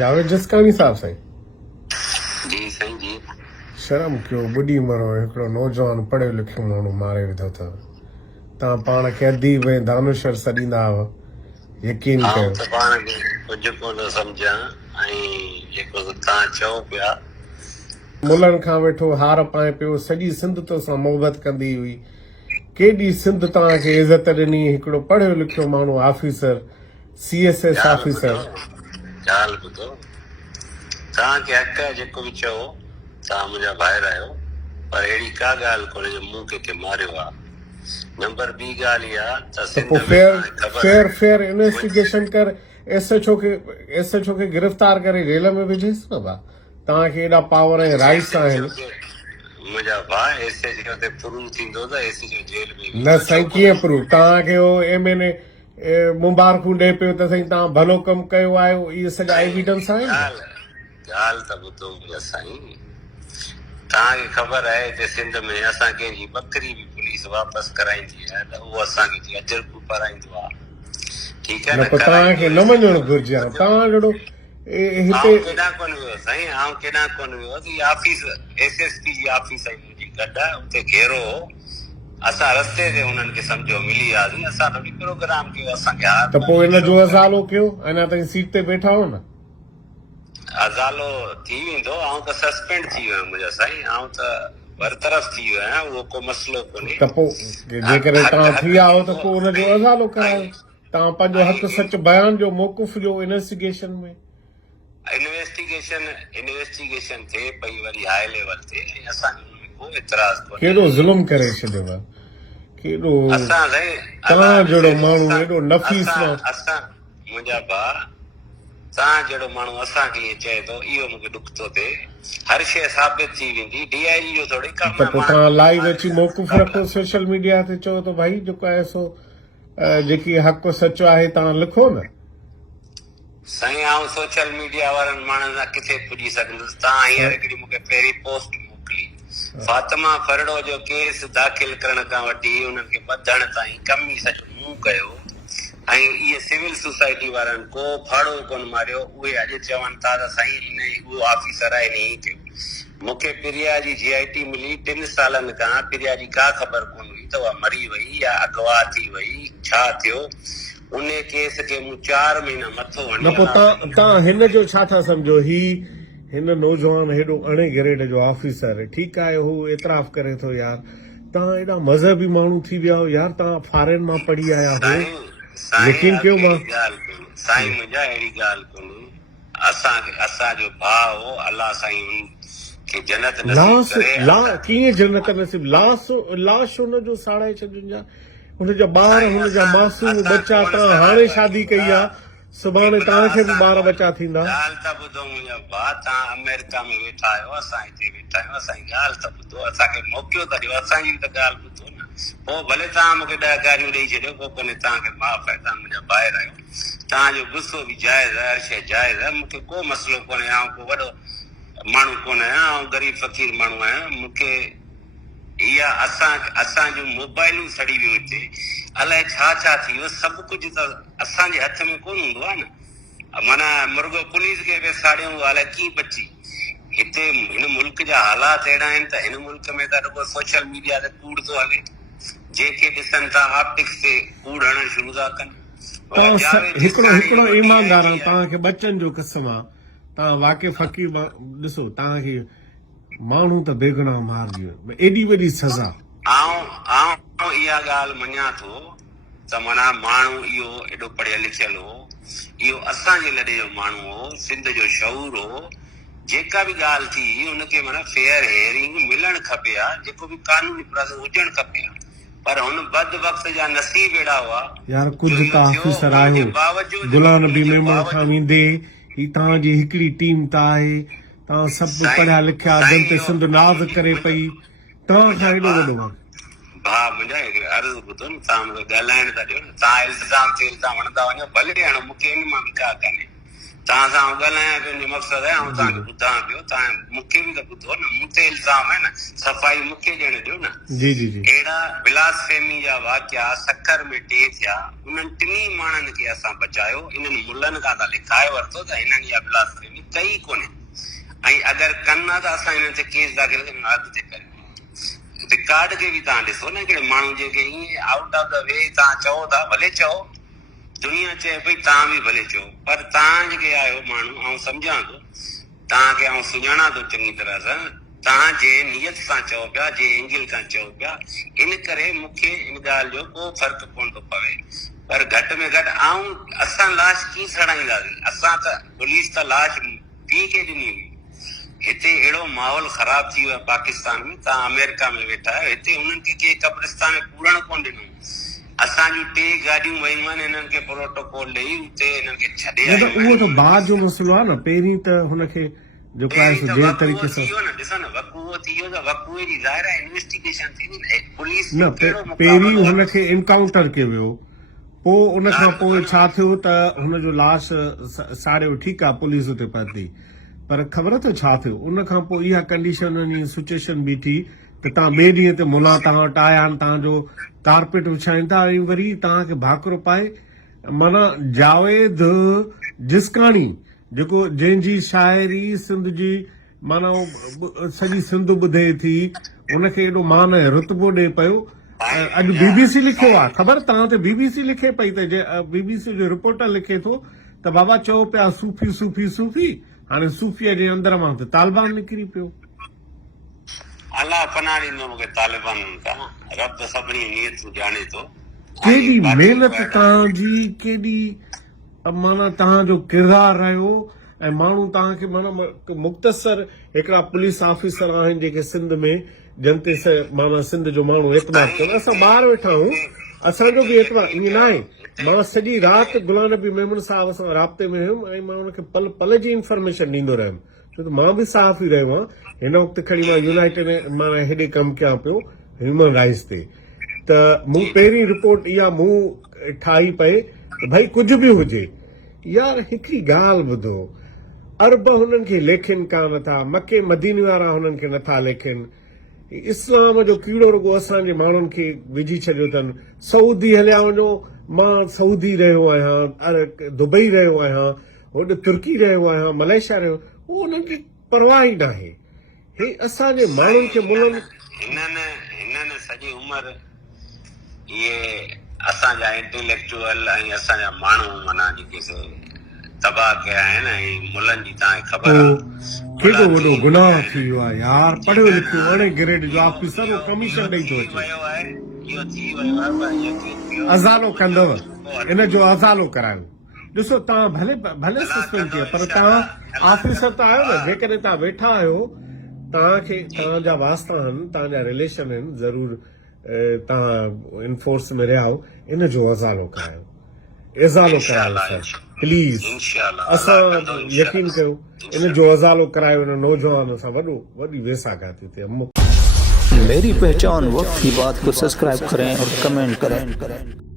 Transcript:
जावेद जसकानी साहब साईं जी साईं जी शर्म कयो बुढ़ी मरो हिकिड़ो नौजवान पढ़ियो लिखियो माण्हू मारे विधो अथव तव्हां पाण खे अदीब ऐं दानिशर सॾींदा हुआ यकीन कयो त पाण खे कुझु कोन सम्झां ऐं जेको तव्हां चओ पिया मुलनि खां वेठो हार पाए पियो सॼी सिंध तोसां मोहबत कंदी हुई केॾी सिंध तव्हांखे इज़त ॾिनी हिकिड़ो पढ़ियो लिखियो माण्हू ऑफिसर CSS ऑफिसर ॻाल्हि ॿुधो तव्हांखे हक़ आहे जेको बि चओ तव्हां मुंहिंजा ॿाहिरि आहियो पर अहिड़ी का ॻाल्हि कोन्हे जो मूं कंहिंखे मारियो आहे नंबर ॿी ॻाल्हि इहा त फेयर इन्वेस्टिगेशन कर SHO खे गिरफ़्तार करे जेल में विझेसि न भाउ तव्हांखे एॾा पावर ऐं राइट्स आहिनि मुंहिंजा भाउ SHO ते प्रूव थींदो त SHO जेल में न साईं कीअं प्रूव तव्हांखे MNA मुबारकूं ॾे पियो त साईं तव्हां भलो कमु कयो आहे इहे सॼा एविडेंस आहिनि ॻाल्हि त ॿुधो साईं तव्हांखे ख़बर आहे हिते सिंध में असां कंहिंजी बकरी बि पुलिस वापसि कराईंदी आहे त उहो असांखे अजरकू पाराईंदो आहे ठीकु आहे न तव्हांखे न मञणु घुरिजे तव्हां जहिड़ो हिते केॾां कोन वियो साईं आउं केॾां कोन वियो ही ऑफिस SSP जी ऑफिस आहे मुंहिंजी गॾु आहे उते घेरो असां रस्ते ते उन्हनि खे सम्झो मिली वियासीं असां थोरी प्रोग्राम कयो असांखे त पोइ हिन जो अज़ालो कयो अञा ताईं सीट ते वेठा हो न अज़ालो थी वेंदो आउं त सस्पेंड थी वियो आहियां मुंहिंजा साईं आउं त बरतरफ़ थी वियो आहियां उहो को मसइलो कोन्हे त पोइ जेकॾहिं तव्हां थी विया हो त पोइ हुनजो अज़ालो करायो तव्हां पंहिंजो हक़ सच बयान जो मौक़ुफ़ जो इन्वेस्टिगेशन में इन्वेस्टिगेशन थिए पई वरी हाई लेवल ते ऐं असांखे को एतिराज़ कोन्हे केॾो ज़ुल्म करे छॾियो केॾो असां साईं तव्हां जहिड़ो माण्हू एॾो नफ़ीस असां मुंहिंजा भाउ तव्हां जहिड़ो माण्हू असांखे ईअं चए थो इहो मूंखे ॾुख थो थिए हर शइ साबित थी वेंदी DIG जो थोरी कमु त पोइ तव्हां लाइव अची मौक़ुफ़ रखो सोशल मीडिया ते चओ त भाई जेको आहे सो जेकी हक़ सचो आहे तव्हां लिखो न साईं आउं सोशल मीडिया वारनि माण्हुनि सां किथे पुॼी सघंदुसि तव्हां हींअर हिकिड़ी मूंखे पहिरीं पोस्ट मोकिली फातिमा फरड़ो जो केस दाख़िल करण खां वठी उन्हनि खे ॿधण ताईं कमु ई सॼो मूं कयो ऐं इहे सिविल सोसाइटी वारनि को फाड़ो कोन मारियो उहे अॼु चवनि था त साईं हिन उहो ऑफिसर आहे हिन ई कयो मूंखे प्रिया जी GIT मिली 3 सालनि खां प्रिया जी का ख़बर कोन हुई त उहा मरी वई या अगवा थी वई छा थियो उन केस खे मूं 4 महीना मथो न पोइ तव्हां हिन जो छा था सम्झो हिन नौजवान हेॾो अणे ग्रेड जो ऑफिसर ठीकु आहे हू एतराफ़ करे थो यार तव्हां एॾा मज़हबी माण्हू थी विया हो यार तव्हां फॉरेन मां पढ़ी आया हो यकीन कयो मां साईं मुंहिंजा अहिड़ी ॻाल्हि कोन्हे असांजो भाउ हो अलाह साईं खे जन्नत नसीब करे कीअं जन्नत नसीब लाश हुनजो साड़े छॾियो हुनजा ॿार हुनजा मासूम बच्चा तव्हां हाणे शादी कई आहे सुभाणे तव्हांखे बि ॿार बच्चा थींदा ॻाल्हि त ॿुधो मुंहिंजा भाउ तव्हां अमेरिका में वेठा आहियो असां हिते वेठा आहियूं असांजी ॻाल्हि त ॿुधो असांखे मौक़ो त ॾियो असांजी बि त ॻाल्हि ॿुधो न पोइ भले तव्हां मूंखे 10 गारियूं ॾेई छॾियो को कोन्हे तव्हांखे माफ़ आहे तव्हां मुंहिंजा ॿाहिरि आहियो तव्हांजो गुस्सो बि जाइज़ आहे हर शइ जाइज़ आहे मूंखे को मसइलो कोन्हे आउं को वॾो माण्हू कोन आहियां आउं ग़रीब फ़क़ीर माण्हू आहियां मूंखे इहा असां जूं मोबाइलूं सड़ी वियूं हिते अलाए छा थी वियो सभु कुझु त असांजे हथ में कोन हूंदो आहे न माना मुर्गो पुलिस खे बि साड़ियूं अलाए कीअं बची हिते हिन मुल्क जा हालात अहिड़ा आहिनि त हिन मुल्क में त रुगो सोशल मीडिया ते कूड़ थो हले जेके ॾिसनि था ऑप्टिक्स ते कूड़ हणणु शुरू था कनि हिकिड़ो ईमानदार आहे तव्हांखे बचनि जो क़िस्म आहे तव्हां वाक़ई फ़क़ीर ॾिसो तव्हांखे माण्हू त बेगुनाह मारिजी वियो एॾी वॾी सज़ा आउं इहा ॻाल्हि मञा थो त माना माण्हू इहो एॾो पढ़ियल लिखियल हो इहो असांजे लॾे जो माण्हू हो सिंध जो शऊर हो जेका बि ॻाल्हि थी हुनखे माना फेयर हेयरिंग मिलणु खपे हा जेको बि कानूनी प्रोसेस हुजणु खपे हा पर हुन बद वक़्त जा नसीब अहिड़ा हुआ यार कुझु त ऑफिसर आहियो गुलाम नबी मेमण खां वेंदे ही तव्हांजी हिकिड़ी टीम त आहे तव्हां सभु पढ़िया लिखिया जन ते सिंध नाज़ करे पई तव्हां खां हेॾो वॾो भाउ मुंहिंजा हिकिड़े अर्ज़ु ॿुधो न तव्हां मूंखे ॻाल्हाइण था ॾियो न तव्हां इल्ज़ाम ते इल्ज़ाम हणंदा वञो भले ॾियणो मूंखे इन मां बि का कान्हे तव्हां सां ॻाल्हायां पियो मुंहिंजो मक़सदु आहे ऐं तव्हांखे ॿुधां पियो तव्हां मूंखे बि त ॿुधो न मूं ते इल्ज़ाम आहे न सफ़ाई मूंखे ॾियणु ॾियो न अहिड़ा बिलासफेमी जा वाक़िया सखर में 2 थिया उन्हनि 3 माण्हुनि खे असां बचायो इन्हनि मुलनि खां त लिखाए वरितो त हिननि इहा बिलासफेमी कई कोन्हे ऐं अगरि कनि था त असां हिननि ते केस दाख़िल अॻिते करियूं रिकॉर्ड खे बि तव्हां ॾिसो न हिकिड़े माण्हू जेके ईअं आउट ऑफ द वे तव्हां चओ था भले चओ दुनिया चए पई तव्हां बि भले चओ पर तव्हां जेके आहियो माण्हू ऐं सम्झां थो तव्हांखे ऐं सुञाणा थो चङी तरह सां तव्हां जे नियत सां चओ पिया जे एंगल खां चओ पिया इन करे मूंखे इन ॻाल्हि जो को फ़र्क़ु कोन थो पवे पर घटि में घटि असां लाश कीअं सड़ाईंदासीं असां त पुलिस त लाश पी के ॾिनी हुई हिते अहिड़ो माहौल ख़राब थी वियो आहे पाकिस्तान में तव्हां अमेरिका में वेठा आहियो हिते उन्हनि खे कंहिं कब्रिस्तान में पूरण कोन ॾिनो असांजूं 2 गाॾियूं वयूं आहिनि हिननि खे प्रोटोकॉल ॾेई उते हिननि खे छॾे उहो त बाद जो मसइलो आहे न पहिरीं त हुनखे जेको आहे जहिड़े तरीक़े सां ॾिसो न वक़ूअ थी वियो त वक़ूअ जी ज़ाहिर आहे इन्वेस्टिगेशन थींदी न पुलिस न पहिरीं हुनखे इनकाउंटर कयो वियो पोइ उन खां पोइ छा थियो त हुनजो लाश साड़ियो ठीकु आहे पुलिस उते पहुती पर ख़बर अथव छा थियो उन खां पोइ इहा कंडीशन सिचुएशन बीठी त तव्हां ॿिए ॾींहं ते मुला तव्हां वटि आया आहिनि तव्हांजो कारपेट विछाइनि था ऐं वरी तव्हांखे भाकुर पाए माना जावेद जिसकाणी जेको जंहिंजी शाइरी सिंध जी माना सॼी सिंध ॿुधे थी उनखे एॾो मान रुतबो ॾे पियो अॼु BBC लिखियो आहे ख़बर तव्हां ते BBC लिखे पई त BBC जो रिपोर्टर लिखे थो त बाबा चओ पिया सूफ़ी सूफ़ी सूफ़ी हाणे सूफ़ीअ जे अंदर मां त तालिबान निकिरी पियो अलाह पनाह ॾींदो मूंखे तालिबाननि खां रब त सभिनी नियतूं ॼाणे थो केॾी महिनत तव्हांजी केॾी माना तव्हांजो किरदारु रहियो ऐं माण्हू तव्हांखे माना मुख़्तसर हिकिड़ा पुलिस ऑफिसर आहिनि जेके सिंध में जनते माना सिंध जो माण्हू एतबार कनि असां ॿाहिरि वेठा आहियूं असांजो बि एतबार ईअं न आहे मां सॼी राति गुलाम नबी मेमन साहिब सां राब्ते में हुयुमि ऐं मां हुनखे पल पल जी इंफॉर्मेशन ॾींदो रहियुमि छो त मां बि साफ़ ई रहियो आहियां हिन वक़्तु खणी मां यूनाइटेड माना हेॾे कमु कयां पियो ह्यूमन राइट्स ते त मूं पहिरीं रिपोर्ट इहा मूं ठाही पए भई कुझु बि हुजे यार हिकिड़ी ॻाल्हि ॿुधो अरब हुननि खे लेखनि कान था मके मदीने वारा हुननि खे नथा लेखनि इस्लाम जो कीड़ो रुगो असांजे माण्हुनि खे विझी छॾियो अथनि सऊदी हलिया वञो मां सऊदी रहियो आहियां दुबई रहियो आहियां होॾे तुर्की रहियो आहियां मलेशिया रहियो उहो हुननि खे परवाह ई न आहे हे असांजे माण्हुनि खे मुल्हनि हिननि सॼी उमिरि इहे असांजा इंटेलेक्चुअल ऐं असांजा माण्हू माना जेके तबाह कया आहिनि ऐं मुल्हनि जी तव्हांखे ख़बर आहे केॾो वॾो गुनाह थी वियो आहे यार पढ़ियो लिखियो अणे ग्रेड जो ऑफिसर कमीशन ॾेई थो अचे अज़ालो कंदव इन जो अज़ालो करायो ॾिसो तव्हां भले भले सस्पेंड कयो पर तव्हां ऑफिसर त आहियो न जेकॾहिं तव्हां वेठा आहियो तव्हांखे तव्हांजा वास्ता आहिनि तव्हांजा रिलेशन आहिनि ज़रूरु तव्हां इनफोर्स में रहिया आहियो इन जो अज़ालो करायो इज़ालो करायो सर प्लीज़ असां यकीन कयो इन जो अज़ालो करायो इन नौजवान सां वॾी वेसाघाती थिए मेरी पहचान वक्त की बात को सब्सक्राइब करें और कमेंट करें।